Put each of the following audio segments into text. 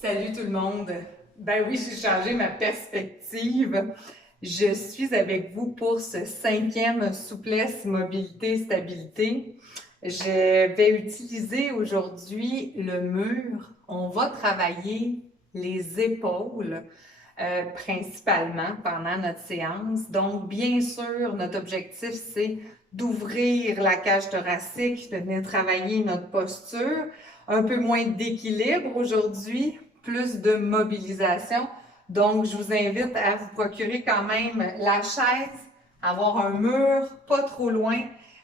Salut tout le monde! Ben oui, j'ai changé ma perspective. Je suis avec vous pour ce 5e souplesse, mobilité, stabilité. Je vais utiliser aujourd'hui le mur. On va travailler les épaules principalement pendant notre séance. Donc, bien sûr, notre objectif, c'est d'ouvrir la cage thoracique, de venir travailler notre posture. Un peu moins d'équilibre aujourd'hui, plus de mobilisation. Donc, je vous invite à vous procurer quand même la chaise, avoir un mur pas trop loin,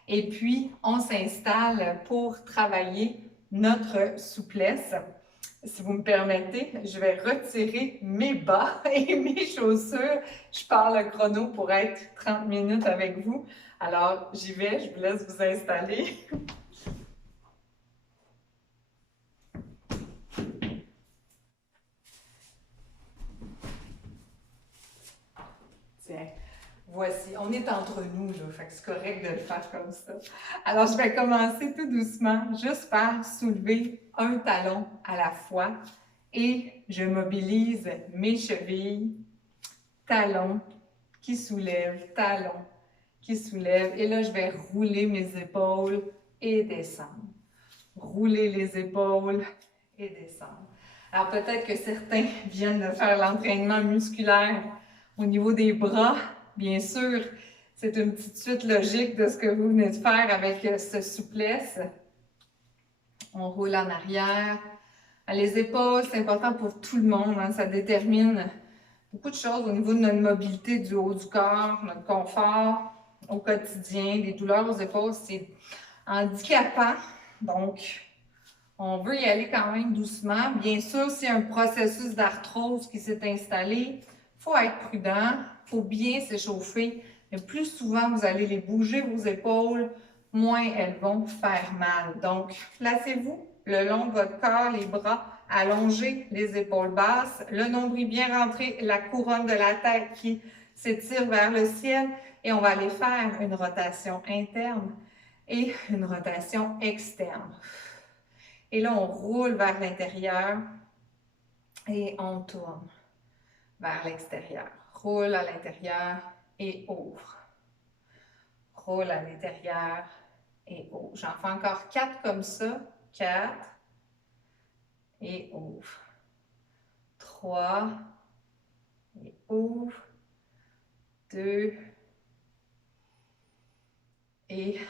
et puis on s'installe pour travailler notre souplesse. Si vous me permettez, je vais retirer mes bas et mes chaussures. Je pars le chrono pour être 30 minutes avec vous. Alors, j'y vais, je vous laisse vous installer. Tiens, voici, on est entre nous, là, fait que c'est correct de le faire comme ça. Alors, je vais commencer tout doucement, juste par soulever un talon à la fois et je mobilise mes chevilles, talon qui soulève, talon qui soulève. Et là, je vais rouler mes épaules et descendre. Rouler les épaules et descendre. Alors, peut-être que certains viennent de faire l'entraînement musculaire au niveau des bras. Bien sûr, c'est une petite suite logique de ce que vous venez de faire avec ce souplesse. On roule en arrière. Les épaules, c'est important pour tout le monde. Hein? Ça détermine beaucoup de choses au niveau de notre mobilité du haut du corps, notre confort au quotidien. Les douleurs aux épaules, c'est handicapant. Donc, on veut y aller quand même doucement. Bien sûr, s'il y a un processus d'arthrose qui s'est installé, il faut être prudent, il faut bien s'échauffer. Mais plus souvent vous allez les bouger, vos épaules, moins elles vont faire mal. Donc, placez-vous le long de votre corps, les bras allongés, les épaules basses, le nombril bien rentré, la couronne de la tête qui s'étire vers le ciel. Et on va aller faire une rotation interne et une rotation externe. Et là, on roule vers l'intérieur et on tourne vers l'extérieur. Roule à l'intérieur et ouvre. Roule à l'intérieur et ouvre. J'en fais encore 4 comme ça. 4 et ouvre. 3 et ouvre. 2 et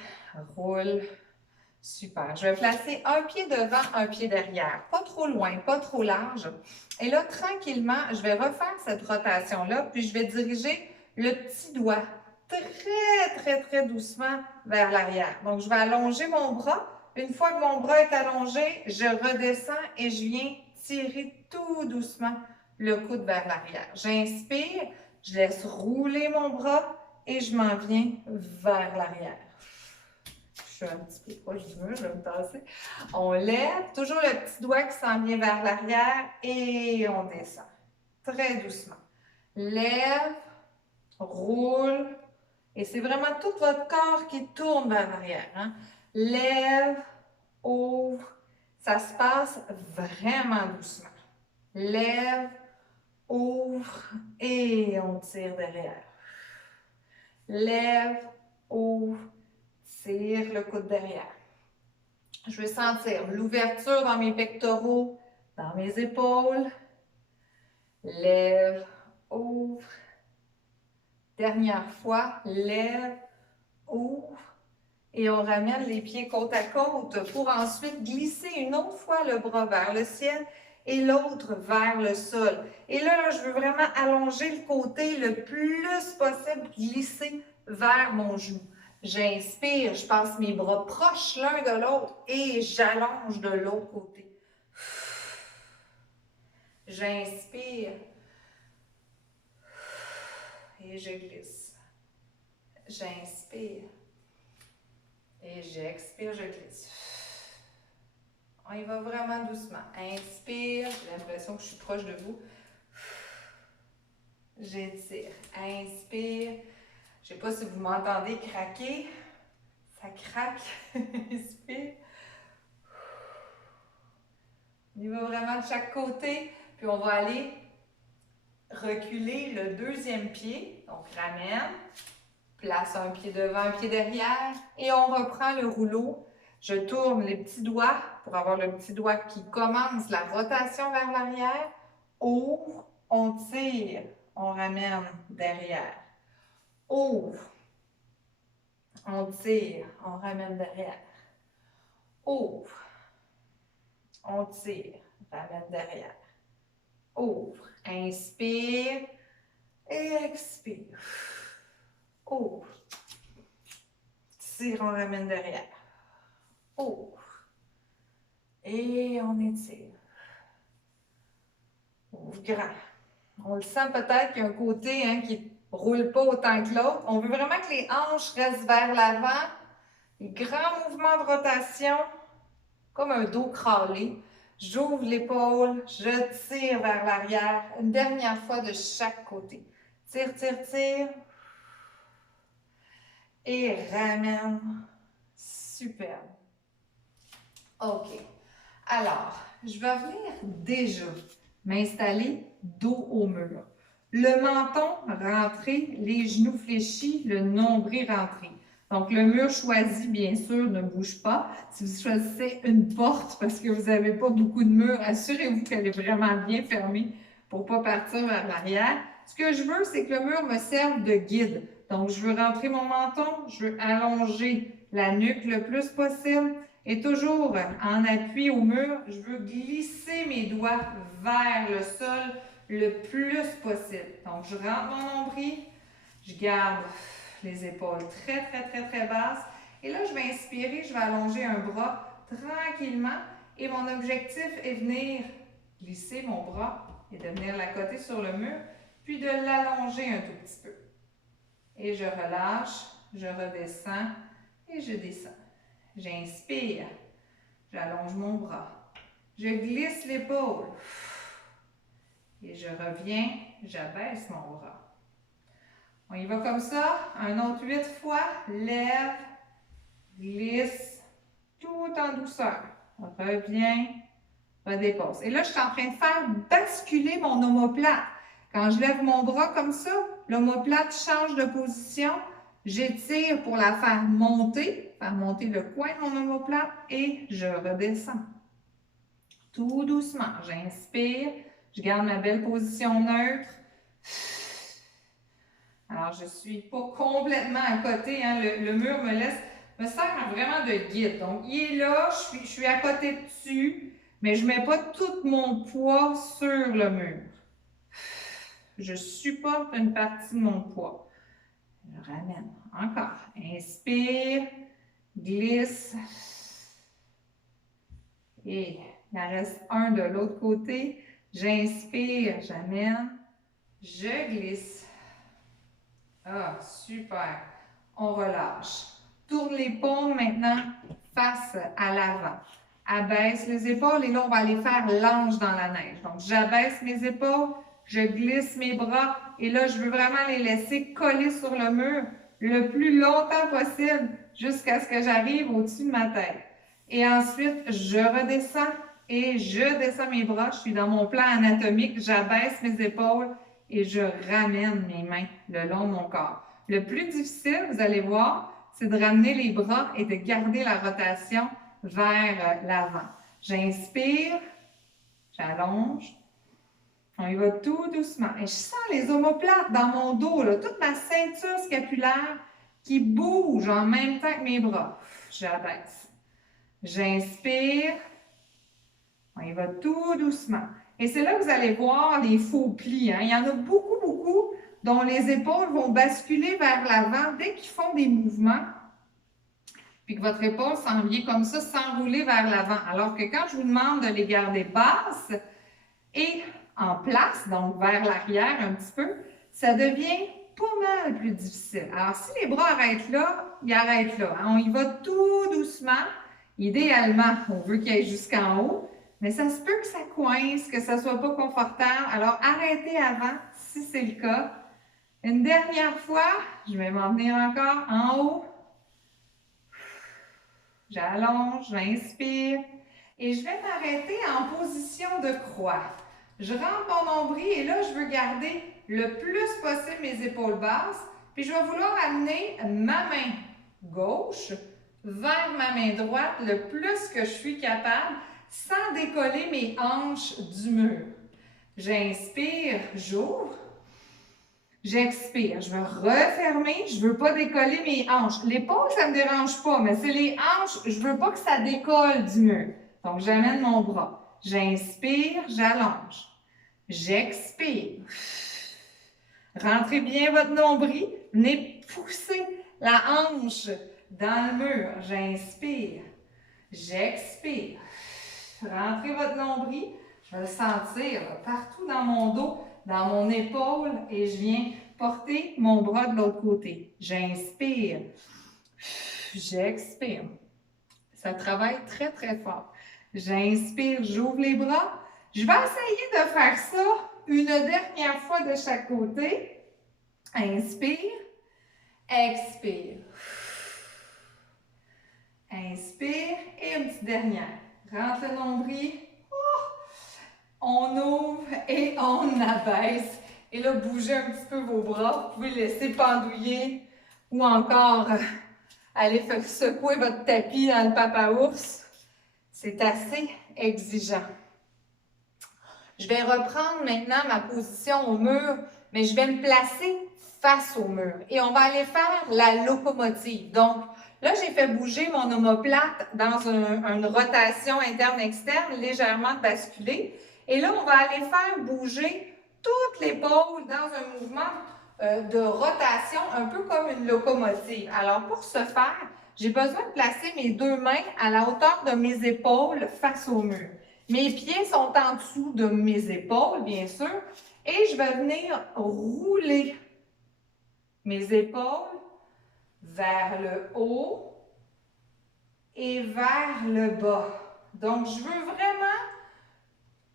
roule. Super. Je vais placer un pied devant, un pied derrière. Pas trop loin, pas trop large. Et là, tranquillement, je vais refaire cette rotation-là, puis je vais diriger le petit doigt très doucement vers l'arrière. Donc, je vais allonger mon bras. Une fois que mon bras est allongé, je redescends et je viens tirer tout doucement le coude vers l'arrière. J'inspire, je laisse rouler mon bras et je m'en viens vers l'arrière. Je suis un petit peu proche du mur, je vais me tasser. On lève, toujours le petit doigt qui s'en vient vers l'arrière et on descend. Très doucement. Lève, roule, et c'est vraiment tout votre corps qui tourne vers l'arrière. Hein? Lève, ouvre, ça se passe vraiment doucement. Lève, ouvre et on tire derrière. Lève, ouvre, tire le coude derrière. Je veux sentir l'ouverture dans mes pectoraux, dans mes épaules. Lève, ouvre. Dernière fois, lève, ouvre. Et on ramène les pieds côte à côte pour ensuite glisser une autre fois le bras vers le ciel et l'autre vers le sol. Et là, je veux vraiment allonger le côté le plus possible, glisser vers mon genou. J'inspire, je passe mes bras proches l'un de l'autre et j'allonge de l'autre côté. J'inspire et je glisse. J'inspire et j'expire, je glisse. On y va vraiment doucement. Inspire, j'ai l'impression que je suis proche de vous. J'étire. Inspire. Je ne sais pas si vous m'entendez craquer. Ça craque. Inspire. y va vraiment de chaque côté. Puis on va aller reculer le deuxième pied. Donc, ramène. Place un pied devant, un pied derrière. Et on reprend le rouleau. Je tourne les petits doigts pour avoir le petit doigt qui commence la rotation vers l'arrière. Ouvre, on tire, on ramène derrière. Ouvre, on tire, on ramène derrière. Ouvre, on tire, ramène derrière. Ouvre, inspire et expire. Ouvre, tire, on ramène derrière. Ouvre et on étire. Ouvre grand. On le sent peut-être qu'il y a un côté qui ne roule pas autant que l'autre. On veut vraiment que les hanches restent vers l'avant. Grand mouvement de rotation, comme un dos crawlé. J'ouvre l'épaule, je tire vers l'arrière. Une dernière fois de chaque côté. Tire, tire, tire. Et ramène. Superbe. OK. Alors, je vais venir déjà m'installer dos au mur. Le menton rentré, les genoux fléchis, le nombril rentré. Donc, le mur choisi, bien sûr, ne bouge pas. Si vous choisissez une porte parce que vous n'avez pas beaucoup de murs, assurez-vous qu'elle est vraiment bien fermée pour ne pas partir vers l'arrière. Ce que je veux, c'est que le mur me serve de guide. Donc, je veux rentrer mon menton, je veux allonger la nuque le plus possible. Et toujours en appui au mur, je veux glisser mes doigts vers le sol le plus possible. Donc, je rentre mon nombril, je garde les épaules très, très, très, très basses. Et là, je vais inspirer, je vais allonger un bras tranquillement. Et mon objectif est venir glisser mon bras et de venir l'accoter sur le mur, puis de l'allonger un tout petit peu. Et je relâche, je redescends et je descends. J'inspire, j'allonge mon bras, je glisse l'épaule et je reviens, j'abaisse mon bras. On y va comme ça, un autre 8 fois, lève, glisse, tout en douceur, reviens, redépose. Et là, je suis en train de faire basculer mon omoplate. Quand je lève mon bras comme ça, l'omoplate change de position. J'étire pour la faire monter le coin de mon omoplate et je redescends. Tout doucement, j'inspire, je garde ma belle position neutre. Alors, je ne suis pas complètement à côté, le mur me sert vraiment de guide. Donc, il est là, je suis à côté dessus, mais je ne mets pas tout mon poids sur le mur. Je supporte une partie de mon poids. Je ramène. Encore. Inspire, glisse. Et il en reste un de l'autre côté. J'inspire, j'amène, je glisse. Ah, super. On relâche. Tourne les paumes maintenant face à l'avant. Abaisse les épaules et là, on va aller faire l'ange dans la neige. Donc, j'abaisse mes épaules, je glisse mes bras et là, je veux vraiment les laisser coller sur le mur le plus longtemps possible jusqu'à ce que j'arrive au-dessus de ma tête. Et ensuite, je redescends et je descends mes bras. Je suis dans mon plan anatomique, j'abaisse mes épaules et je ramène mes mains le long de mon corps. Le plus difficile, vous allez voir, c'est de ramener les bras et de garder la rotation vers l'avant. J'inspire, j'allonge. On y va tout doucement. Et je sens les omoplates dans mon dos, là, toute ma ceinture scapulaire qui bouge en même temps que mes bras. J'abaisse. J'inspire. On y va tout doucement. Et c'est là que vous allez voir les faux plis. Il y en a beaucoup, beaucoup dont les épaules vont basculer vers l'avant dès qu'ils font des mouvements. Puis que votre épaule s'en vient comme ça, s'enrouler vers l'avant. Alors que quand je vous demande de les garder basses et en place, donc vers l'arrière un petit peu, ça devient pas mal plus difficile. Alors, si les bras arrêtent là, ils arrêtent là. On y va tout doucement. Idéalement, on veut qu'ils aillent jusqu'en haut, mais ça se peut que ça coince, que ça ne soit pas confortable. Alors, arrêtez avant, si c'est le cas. Une dernière fois, je vais m'en venir encore en haut. J'allonge, j'inspire. Et je vais m'arrêter en position de croix. Je rentre mon nombril et là, je veux garder le plus possible mes épaules basses. Puis je vais vouloir amener ma main gauche vers ma main droite le plus que je suis capable sans décoller mes hanches du mur. J'inspire, j'ouvre. J'expire. Je vais refermer. Je ne veux pas décoller mes hanches. L'épaule, ça ne me dérange pas, mais c'est les hanches, je ne veux pas que ça décolle du mur. Donc, j'amène mon bras. J'inspire, j'allonge. J'expire. Rentrez bien votre nombril. Venez pousser la hanche dans le mur. J'inspire. J'expire. Rentrez votre nombril. Je vais le sentir là, partout dans mon dos, dans mon épaule et je viens porter mon bras de l'autre côté. J'inspire. J'expire. Ça travaille très, très fort. J'inspire, j'ouvre les bras. Je vais essayer de faire ça une dernière fois de chaque côté. Inspire. Expire. Inspire et une petite dernière. Rentre le nombril. On ouvre et on abaisse. Et là, bougez un petit peu vos bras. Vous pouvez laisser pendouiller ou encore aller faire secouer votre tapis dans le papa-ours. C'est assez exigeant. Je vais reprendre maintenant ma position au mur, mais je vais me placer face au mur. Et on va aller faire la locomotive. Donc, là, j'ai fait bouger mon omoplate dans une rotation interne-externe légèrement basculée. Et là, on va aller faire bouger toute l'épaule dans un mouvement de rotation, un peu comme une locomotive. Alors, pour ce faire, j'ai besoin de placer mes deux mains à la hauteur de mes épaules face au mur. Mes pieds sont en dessous de mes épaules, bien sûr, et je vais venir rouler mes épaules vers le haut et vers le bas. Donc, je veux vraiment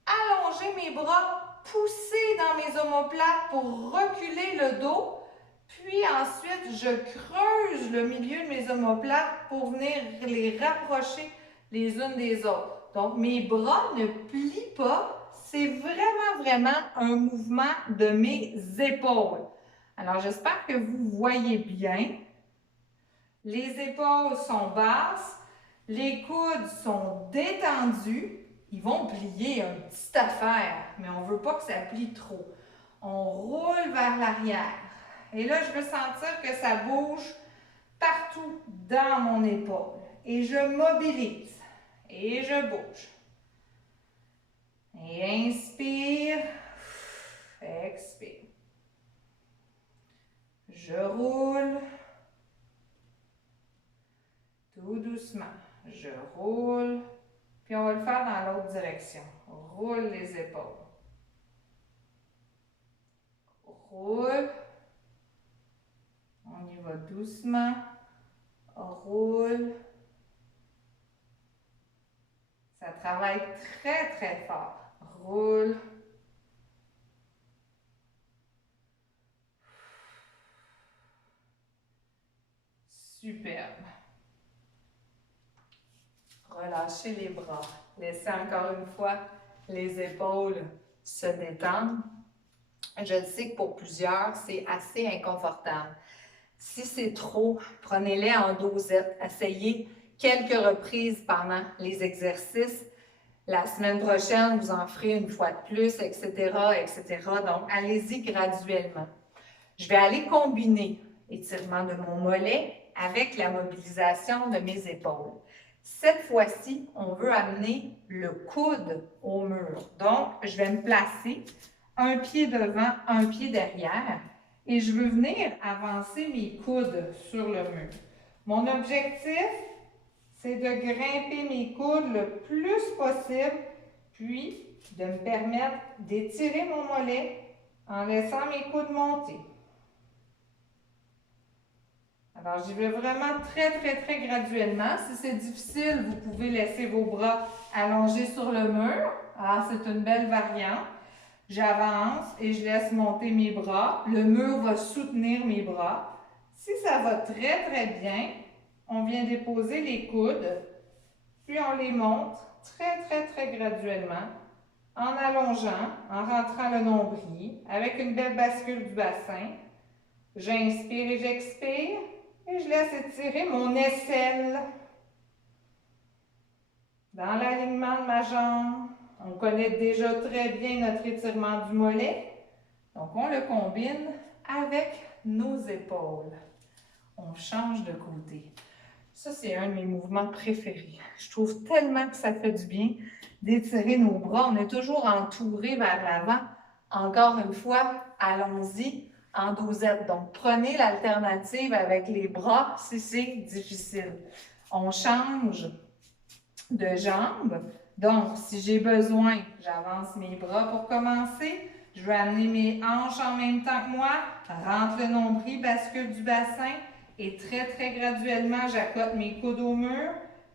allonger mes bras, pousser dans mes omoplates pour reculer le dos. Puis ensuite, je creuse le milieu de mes omoplates pour venir les rapprocher les unes des autres. Donc, mes bras ne plient pas. C'est vraiment, vraiment un mouvement de mes épaules. Alors, j'espère que vous voyez bien. Les épaules sont basses. Les coudes sont détendus. Ils vont plier une petite affaire, mais on ne veut pas que ça plie trop. On roule vers l'arrière. Et là, je veux sentir que ça bouge partout dans mon épaule. Et je mobilise. Et je bouge. Et inspire. Expire. Je roule. Tout doucement. Je roule. Puis on va le faire dans l'autre direction. Roule les épaules. Roule. On y va doucement. Roule. Ça travaille très, très fort. Roule. Superbe. Relâchez les bras. Laissez encore une fois les épaules se détendre. Je sais que pour plusieurs, c'est assez inconfortable. Si c'est trop, prenez-les en dosette. Essayez quelques reprises pendant les exercices. La semaine prochaine, vous en ferez une fois de plus, etc., etc. Donc, allez-y graduellement. Je vais aller combiner l'étirement de mon mollet avec la mobilisation de mes épaules. Cette fois-ci, on veut amener le coude au mur. Donc, je vais me placer un pied devant, un pied derrière et je veux venir avancer mes coudes sur le mur. Mon objectif, c'est de grimper mes coudes le plus possible, puis de me permettre d'étirer mon mollet en laissant mes coudes monter. Alors, j'y vais vraiment très, très, très graduellement. Si c'est difficile, vous pouvez laisser vos bras allongés sur le mur. Alors, c'est une belle variante. J'avance et je laisse monter mes bras. Le mur va soutenir mes bras. Si ça va très, très bien, on vient déposer les coudes, puis on les monte très, très, très graduellement, en allongeant, en rentrant le nombril, avec une belle bascule du bassin. J'inspire et j'expire, et je laisse étirer mon aisselle dans l'alignement de ma jambe. On connaît déjà très bien notre étirement du mollet, donc on le combine avec nos épaules. On change de côté. Ça, c'est un de mes mouvements préférés. Je trouve tellement que ça fait du bien d'étirer nos bras. On est toujours entouré vers l'avant. Encore une fois, allons-y en dosette. Donc, prenez l'alternative avec les bras si c'est difficile. On change de jambes. Donc, si j'ai besoin, j'avance mes bras pour commencer. Je vais amener mes hanches en même temps que moi. Rentre le nombril, bascule du bassin. Et très, très graduellement, j'accote mes coudes au mur.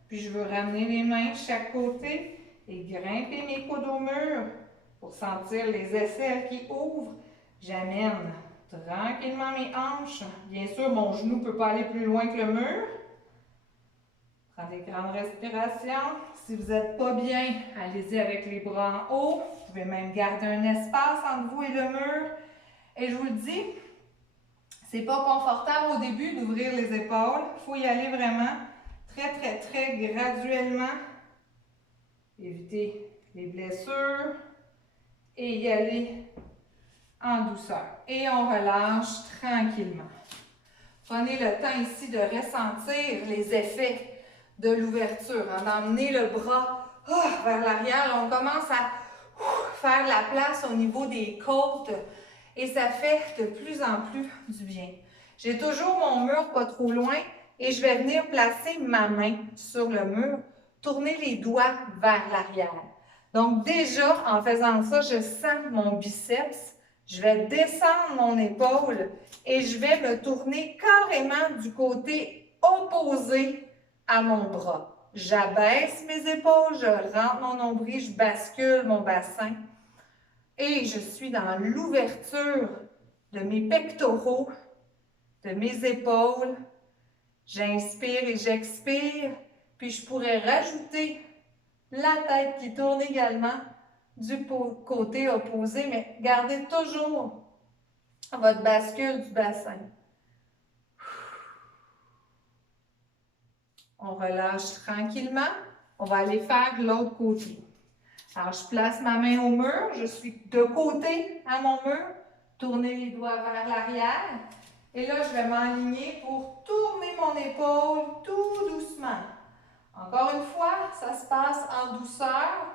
Puis je veux ramener les mains de chaque côté et grimper mes coudes au mur pour sentir les aisselles qui ouvrent. J'amène tranquillement mes hanches. Bien sûr, mon genou ne peut pas aller plus loin que le mur. Prends des grandes respirations. Si vous n'êtes pas bien, allez-y avec les bras en haut. Vous pouvez même garder un espace entre vous et le mur. Et je vous le dis, c'est pas confortable au début d'ouvrir les épaules. Il faut y aller vraiment très, très, très graduellement. Éviter les blessures et y aller en douceur. Et on relâche tranquillement. Prenez le temps ici de ressentir les effets de l'ouverture, d'emmener le bras vers l'arrière. On commence à faire la place au niveau des côtes et ça fait de plus en plus du bien. J'ai toujours mon mur pas trop loin et je vais venir placer ma main sur le mur, tourner les doigts vers l'arrière. Donc déjà, en faisant ça, je sens mon biceps, je vais descendre mon épaule et je vais me tourner carrément du côté opposé à mon bras. J'abaisse mes épaules, je rentre mon nombril, je bascule mon bassin et je suis dans l'ouverture de mes pectoraux, de mes épaules. J'inspire et j'expire, puis je pourrais rajouter la tête qui tourne également du côté opposé, mais gardez toujours votre bascule du bassin. On relâche tranquillement. On va aller faire l'autre côté. Alors, je place ma main au mur. Je suis de côté à mon mur. Tournez les doigts vers l'arrière. Et là, je vais m'aligner pour tourner mon épaule tout doucement. Encore une fois, ça se passe en douceur.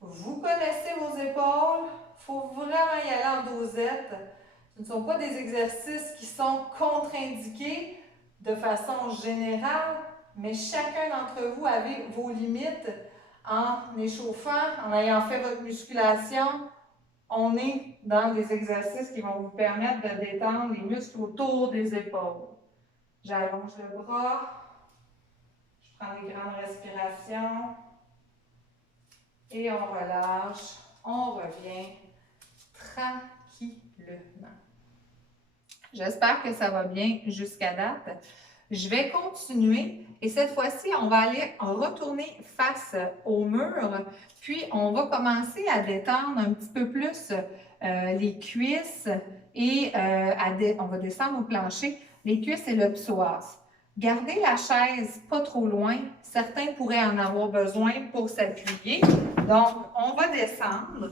Vous connaissez vos épaules. Il faut vraiment y aller en dosette. Ce ne sont pas des exercices qui sont contre-indiqués de façon générale, mais chacun d'entre vous avez vos limites en échauffant, en ayant fait votre musculation. On est dans des exercices qui vont vous permettre de détendre les muscles autour des épaules. J'allonge le bras, je prends des grandes respirations et on relâche, on revient tranquillement. J'espère que ça va bien jusqu'à date. Je vais continuer et cette fois-ci, on va aller retourner face au mur, puis on va commencer à détendre un petit peu plus les cuisses et on va descendre au plancher, les cuisses et le psoas. Gardez la chaise pas trop loin, certains pourraient en avoir besoin pour s'appuyer. Donc, on va descendre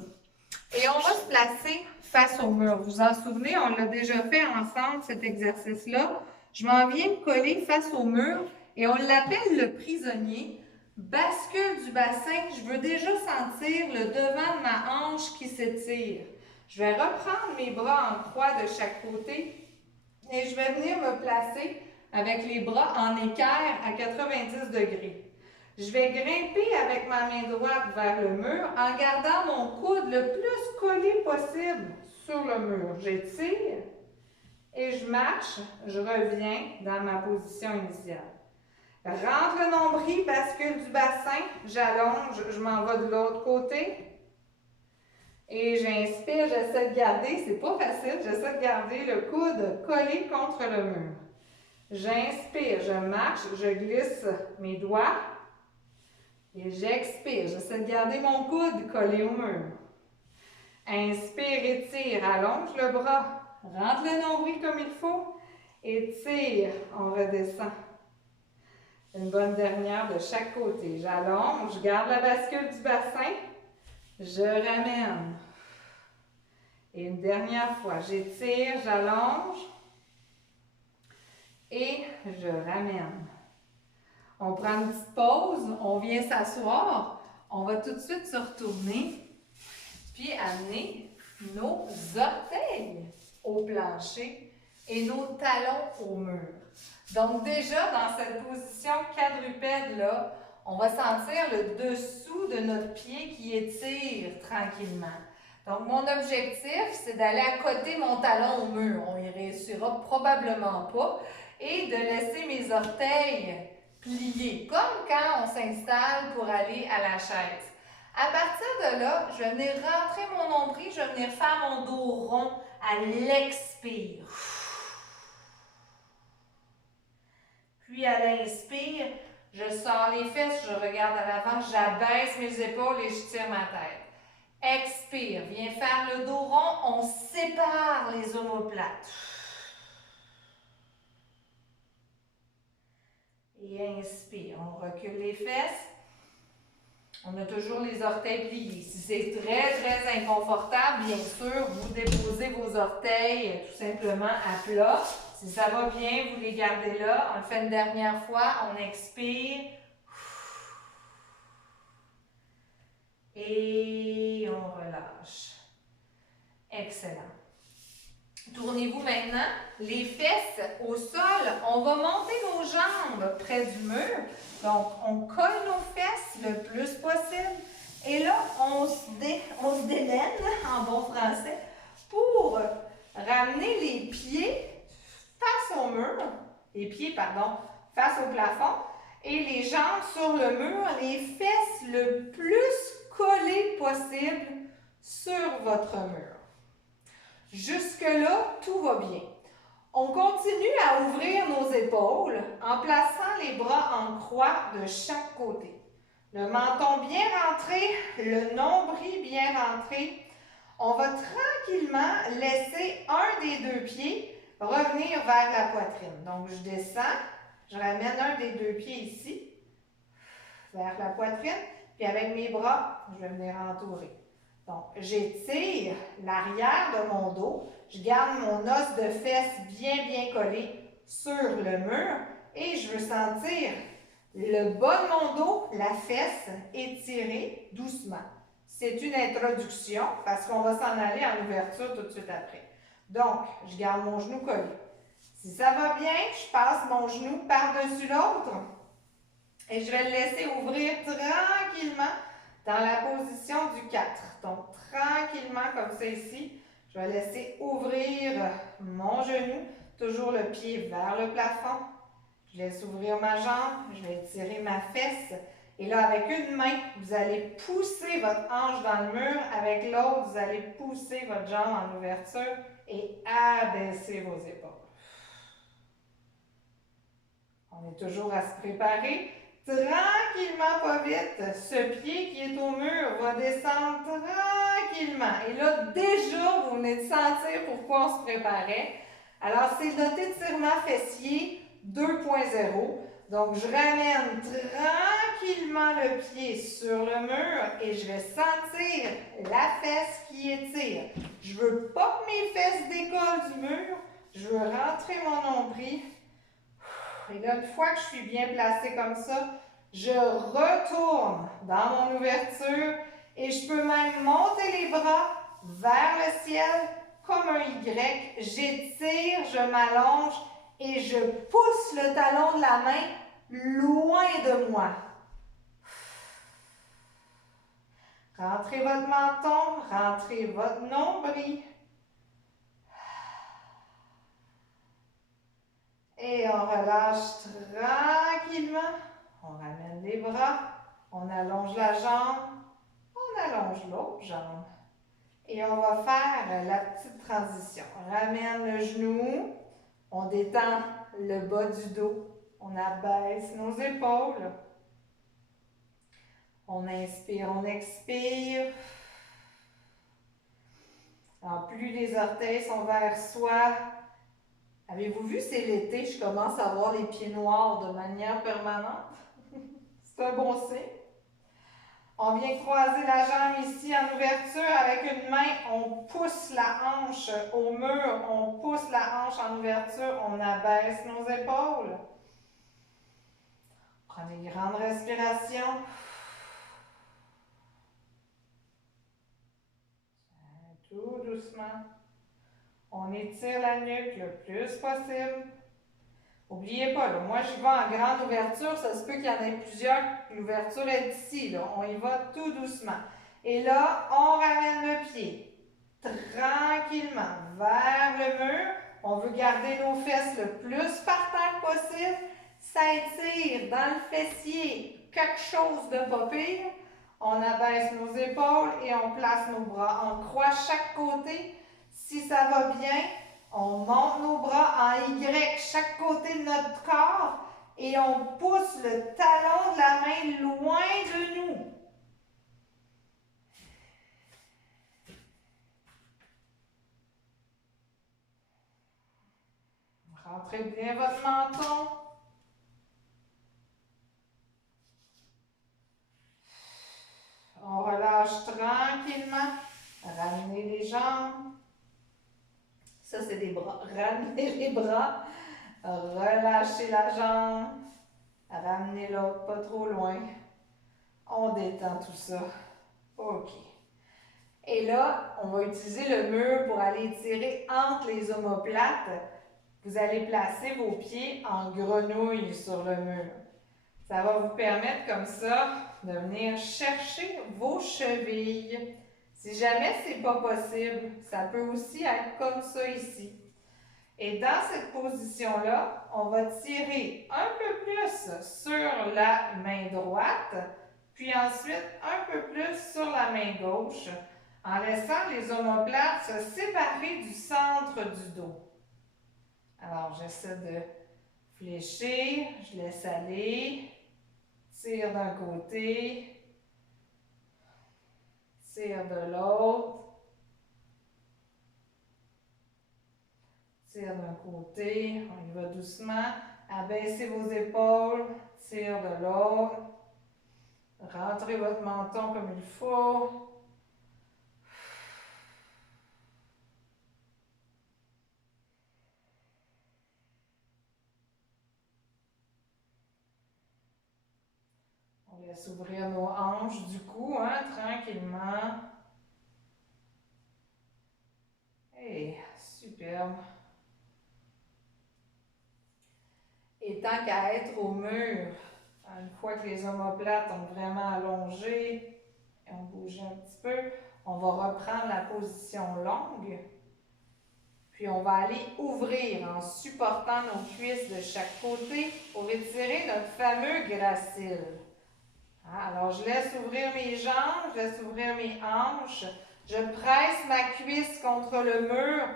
et on va se placer face au mur. Vous vous en souvenez, on l'a déjà fait ensemble cet exercice-là. Je m'en viens me coller face au mur et on l'appelle le prisonnier. Bascule du bassin, je veux déjà sentir le devant de ma hanche qui s'étire. Je vais reprendre mes bras en croix de chaque côté et je vais venir me placer avec les bras en équerre à 90 degrés. Je vais grimper avec ma main droite vers le mur en gardant mon coude le plus collé possible sur le mur. J'étire et je marche, je reviens dans ma position initiale. Rentre le nombril, bascule du bassin, j'allonge, je m'en vais de l'autre côté. Et j'inspire, j'essaie de garder, c'est pas facile, j'essaie de garder le coude collé contre le mur. J'inspire, je marche, je glisse mes doigts. Et j'expire. J'essaie de garder mon coude collé au mur. Inspire, étire, allonge le bras. Rentre le nombril comme il faut. Étire, on redescend. Une bonne dernière de chaque côté. J'allonge, je garde la bascule du bassin. Je ramène. Et une dernière fois, j'étire, j'allonge. Et je ramène. On prend une petite pause, on vient s'asseoir. On va tout de suite se retourner, puis amener nos orteils au plancher et nos talons au mur. Donc déjà, dans cette position quadrupède-là, on va sentir le dessous de notre pied qui étire tranquillement. Donc mon objectif, c'est d'aller accoter mon talon au mur. On y réussira probablement pas. Et de laisser mes orteils pliés, comme quand on s'installe pour aller à la chaise. À partir de là, je vais venir rentrer mon nombril, je vais venir faire mon dos rond à l'expire. Puis à l'inspire, je sors les fesses, je regarde à l'avant, j'abaisse mes épaules et je tire ma tête. Expire, viens faire le dos rond, on sépare les omoplates. Et inspire, on recule les fesses. On a toujours les orteils pliés. Si c'est très, très inconfortable, bien sûr, vous déposez vos orteils tout simplement à plat. Si ça va bien, vous les gardez là. On le fait une dernière fois. On expire. Et on relâche. Excellent. Tournez-vous maintenant, les fesses au sol. On va monter nos jambes près du mur. Donc, on colle nos fesses le plus possible. Et là, on se démène, en bon français, pour ramener les pieds face au mur. Les pieds, pardon, face au plafond. Et les jambes sur le mur, les fesses le plus collées possible sur votre mur. Jusque-là, tout va bien. On continue à ouvrir nos épaules en plaçant les bras en croix de chaque côté. Le menton bien rentré, le nombril bien rentré. On va tranquillement laisser un des deux pieds revenir vers la poitrine. Donc, je descends, je ramène un des deux pieds ici, vers la poitrine, puis avec mes bras, je vais venir entourer. Donc, j'étire l'arrière de mon dos, je garde mon os de fesse bien collé sur le mur et je veux sentir le bas de mon dos, la fesse étirée doucement. C'est une introduction parce qu'on va s'en aller en ouverture tout de suite après. Donc, je garde mon genou collé. Si ça va bien, je passe mon genou par-dessus l'autre et je vais le laisser ouvrir tranquillement dans la position du 4. Donc, tranquillement comme ça ici, je vais laisser ouvrir mon genou, toujours le pied vers le plafond. Je laisse ouvrir ma jambe, je vais étirer ma fesse. Et là, avec une main, vous allez pousser votre hanche dans le mur. Avec l'autre, vous allez pousser votre jambe en ouverture et abaisser vos épaules. On est toujours à se préparer. Tranquillement, pas vite, ce pied qui est au mur va descendre tranquillement. Et là, déjà, vous venez de sentir pourquoi on se préparait. Alors, c'est notre étirement fessier 2.0. Donc, je ramène tranquillement le pied sur le mur et je vais sentir la fesse qui étire. Je ne veux pas que mes fesses décollent du mur. Je veux rentrer mon nombril. Et là, une fois que je suis bien placée comme ça, je retourne dans mon ouverture et je peux même monter les bras vers le ciel comme un Y. J'étire, je m'allonge et je pousse le talon de la main loin de moi. Rentrez votre menton, rentrez votre nombril. Et on relâche tranquillement. On ramène les bras. On allonge la jambe. On allonge l'autre jambe. Et on va faire la petite transition. On ramène le genou. On détend le bas du dos. On abaisse nos épaules. On inspire, on expire. Alors, plus les orteils sont vers soi. Avez-vous vu, c'est l'été, je commence à avoir les pieds noirs de manière permanente. C'est un bon signe. On vient croiser la jambe ici en ouverture avec une main. On pousse la hanche au mur. On pousse la hanche en ouverture. On abaisse nos épaules. Prenez une grande respiration. Tout doucement. On étire la nuque le plus possible. N'oubliez pas, là, moi je vais en grande ouverture, ça se peut qu'il y en ait plusieurs. L'ouverture est ici, là. On y va tout doucement. Et là, on ramène le pied tranquillement vers le mur. On veut garder nos fesses le plus par terre possible. Ça étire dans le fessier, quelque chose de pas pire. On abaisse nos épaules et on place nos bras. On croise chaque côté. Si ça va bien, on monte nos bras en Y chaque côté de notre corps et on pousse le talon de la main loin de nous. Rentrez bien votre menton. On relâche tranquillement. Ramenez les jambes. Ça, c'est des bras. Ramenez les bras. Relâchez la jambe. Ramenez l'autre pas trop loin. On détend tout ça. OK. Et là, on va utiliser le mur pour aller étirer entre les omoplates. Vous allez placer vos pieds en grenouille sur le mur. Ça va vous permettre comme ça de venir chercher vos chevilles. Si jamais ce n'est pas possible, ça peut aussi être comme ça ici. Et dans cette position-là, on va tirer un peu plus sur la main droite, puis ensuite un peu plus sur la main gauche, en laissant les omoplates se séparer du centre du dos. Alors, j'essaie de fléchir, je laisse aller, tire d'un côté, tire de l'autre, tire d'un côté, on y va doucement, abaissez vos épaules, tire de l'autre, rentrez votre menton comme il faut. On laisse ouvrir nos hanches du cou, hein, tranquillement. Hey, superbe. Et tant qu'à être au mur, une fois que les omoplates ont vraiment allongé et on bouge un petit peu, on va reprendre la position longue. Puis on va aller ouvrir en supportant nos cuisses de chaque côté pour étirer notre fameux gracile. Alors je laisse ouvrir mes jambes, je laisse ouvrir mes hanches. Je presse ma cuisse contre le mur.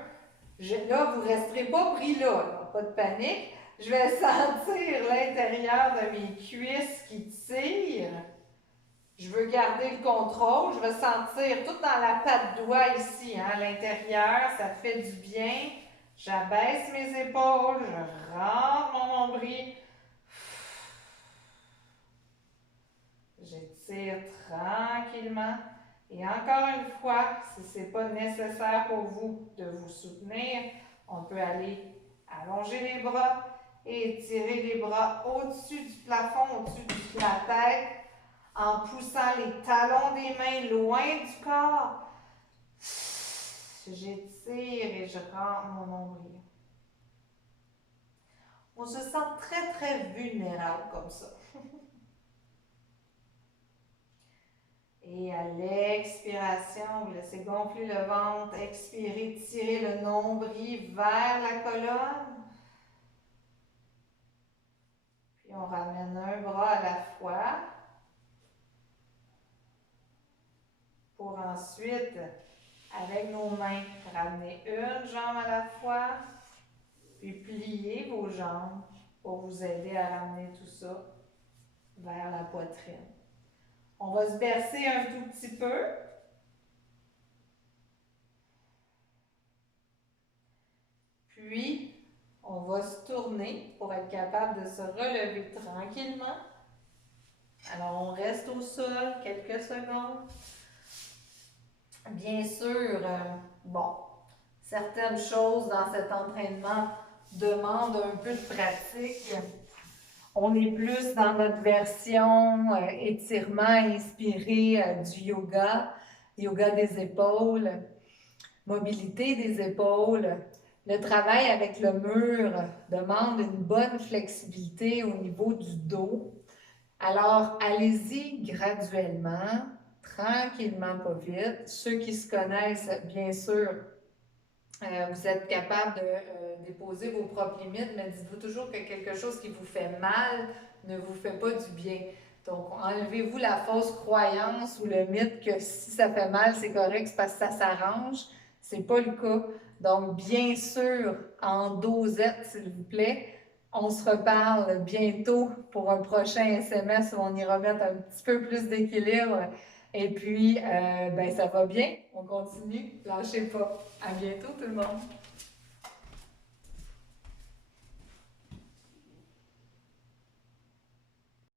Là, vous ne resterez pas pris là, pas de panique. Je vais sentir l'intérieur de mes cuisses qui tirent. Je veux garder le contrôle. Je vais sentir tout dans la patte doigt ici, hein, à l'intérieur. Ça fait du bien. J'abaisse mes épaules. Je rentre mon nombril. J'étire tranquillement. Et encore une fois, si ce n'est pas nécessaire pour vous de vous soutenir, on peut aller allonger les bras et étirer les bras au-dessus du plafond, au-dessus de la tête, en poussant les talons des mains loin du corps. J'étire et je rentre mon nombril. On se sent très, très vulnérable comme ça. Et à l'expiration, vous laissez gonfler le ventre, expirez, tirez le nombril vers la colonne. Puis on ramène un bras à la fois. Pour ensuite, avec nos mains, ramener une jambe à la fois. Puis plier vos jambes pour vous aider à ramener tout ça vers la poitrine. On va se bercer un tout petit peu. Puis, on va se tourner pour être capable de se relever tranquillement. Alors, on reste au sol quelques secondes. Bien sûr, bon, certaines choses dans cet entraînement demandent un peu de pratique. On est plus dans notre version étirement inspiré du yoga des épaules, mobilité des épaules. Le travail avec le mur demande une bonne flexibilité au niveau du dos. Alors, allez-y graduellement, tranquillement, pas vite. Ceux qui se connaissent, bien sûr, vous êtes capable de déposer vos propres limites, mais dites-vous toujours que quelque chose qui vous fait mal ne vous fait pas du bien. Donc, enlevez-vous la fausse croyance ou le mythe que si ça fait mal, c'est correct, c'est parce que ça s'arrange. C'est pas le cas. Donc, bien sûr, en dosette, s'il vous plaît, on se reparle bientôt pour un prochain SMS où on y remettre un petit peu plus d'équilibre. Et puis, ben, ça va bien, on continue, lâchez pas. À bientôt tout le monde!